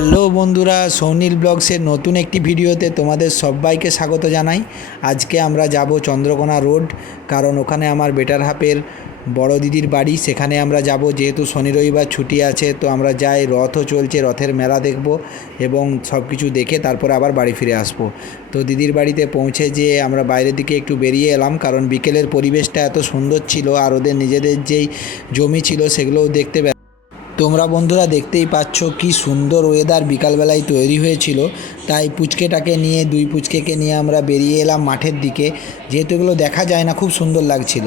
Hello বন্ধুরা, সৌনীল ব্লগসের নতুন একটি ভিডিওতে তোমাদের সবাইকে স্বাগত জানাই। আজকে আমরা যাব চন্দ্রকোনা রোড, কারণ ওখানে আমার বেটার হাফের বড় দিদির বাড়ি। সেখানে আমরা যাব, যেহেতু শনি রবিবার ছুটি আছে। তো আমরা যাই, রথও চলছে, রথের মেলা দেখব এবং সব কিছু দেখে তারপরে আবার বাড়ি ফিরে আসব। তো দিদির বাড়িতে পৌঁছে যেয়ে আমরা বাইরের দিকে একটু বেরিয়ে এলাম, কারণ বিকেলের পরিবেশটা এত সুন্দর ছিল, আর ওদের নিজেদের যেই জমি ছিল সেগুলোও দেখতে। তোমরা বন্ধুরা দেখতেই পাচ্ছ কি সুন্দর ওয়েদার বিকালবেলায় তৈরি হয়েছিল। তাই পুচকেটাকে নিয়ে, দুই পুচকেকে নিয়ে আমরা বেরিয়ে এলাম মাঠের দিকে, যেহেতু এগুলো দেখা যায় না, খুব সুন্দর লাগছিল।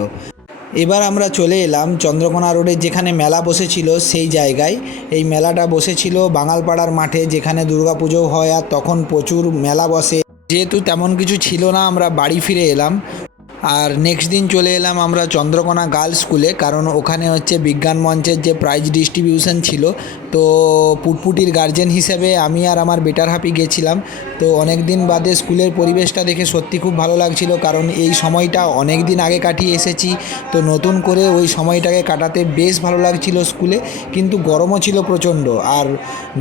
এবার আমরা চলে এলাম চন্দ্রকোনা রোডে যেখানে মেলা বসেছিল সেই জায়গায়। এই মেলাটা বসেছিল বাঙালপাড়ার মাঠে, যেখানে দুর্গাপুজো হয়, আর তখন প্রচুর মেলা বসে। যেহেতু তেমন কিছু ছিল না, আমরা বাড়ি ফিরে এলাম। আর নেক্সট দিন চলে এলাম আমরা চন্দ্রকোনা গার্লস স্কুলে, কারণ ওখানে হচ্ছে বিজ্ঞান মঞ্চের যে প্রাইজ ডিস্ট্রিবিউশন ছিল। তো পুটপুটির গার্জেন হিসেবে আমি আর আমার বেটার হাফি গেছিলাম। তো অনেক দিন বাদে স্কুলের পরিবেশটা দেখে সত্যি খুব ভালো লাগছিল, কারণ এই সময়টা অনেক দিন আগে কাটিয়ে এসেছি। তো নতুন করে ওই সময়টাকে কাটাতে বেশ ভালো লাগছিল স্কুলে। কিন্তু গরমও ছিল প্রচণ্ড, আর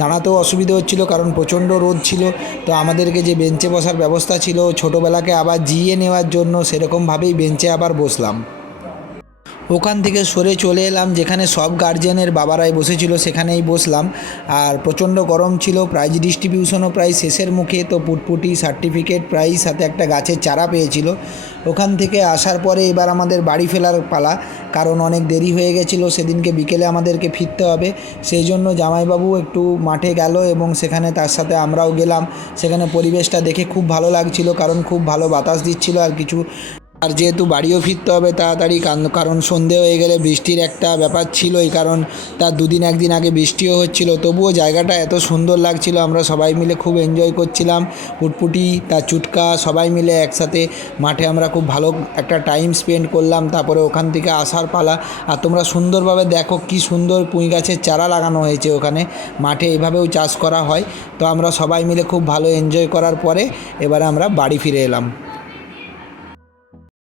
দাঁড়াতেও অসুবিধা হচ্ছিল, কারণ প্রচণ্ড রোদ ছিল। তো আমাদেরকে যে বেঞ্চে বসার ব্যবস্থা ছিল ছোটোবেলাকে আবার জিইয়ে নেওয়ার জন্য, সেরকমভাবেই বেঞ্চে আবার বসলাম। ওখান থেকে সরে চলে এলাম যেখানে সব গার্জেনের বাবারাই বসেছিল, সেখানেই বসলাম। আর প্রচণ্ড গরম ছিল, প্রাইজ ডিস্ট্রিবিউশনও প্রায় শেষের মুখে। তো পুটপুটি সার্টিফিকেট, প্রাইজ, সাথে একটা গাছের চারা পেয়েছিল। ওখান থেকে আসার পরে এবার আমাদের বাড়ি ফেরার পালা, কারণ অনেক দেরি হয়ে গেছিলো। সেদিনকে বিকেলে আমাদেরকে ফিরতে হবে। সেই জন্য জামাইবাবু একটু মাঠে গেল এবং সেখানে তার সাথে আমরাও গেলাম। সেখানে পরিবেশটা দেখে খুব ভালো লাগছিল, কারণ খুব ভালো বাতাস দিচ্ছিল। আর যেহেতু বাড়িও ফিরতে হবে তাড়াতাড়ি, কারণ সন্ধে হয়ে গেলে বৃষ্টির একটা ব্যাপার ছিলই, কারণ তার দুদিন একদিন আগে বৃষ্টিও হচ্ছিল। তবুও জায়গাটা এত সুন্দর লাগছিল, আমরা সবাই মিলে খুব এনজয় করছিলাম। পুটপুটি, তার চুটকা, সবাই মিলে একসাথে মাঠে আমরা খুব ভালো একটা টাইম স্পেন্ড করলাম। তারপরে ওখান থেকে আসার পালা। আর তোমরা সুন্দরভাবে দেখো কি সুন্দর পুঁই গাছের চারা লাগানো হয়েছে ওখানে মাঠে, এভাবেও চাষ করা হয়। তো আমরা সবাই মিলে খুব ভালো এনজয় করার পরে এবারে আমরা বাড়ি ফিরে এলাম।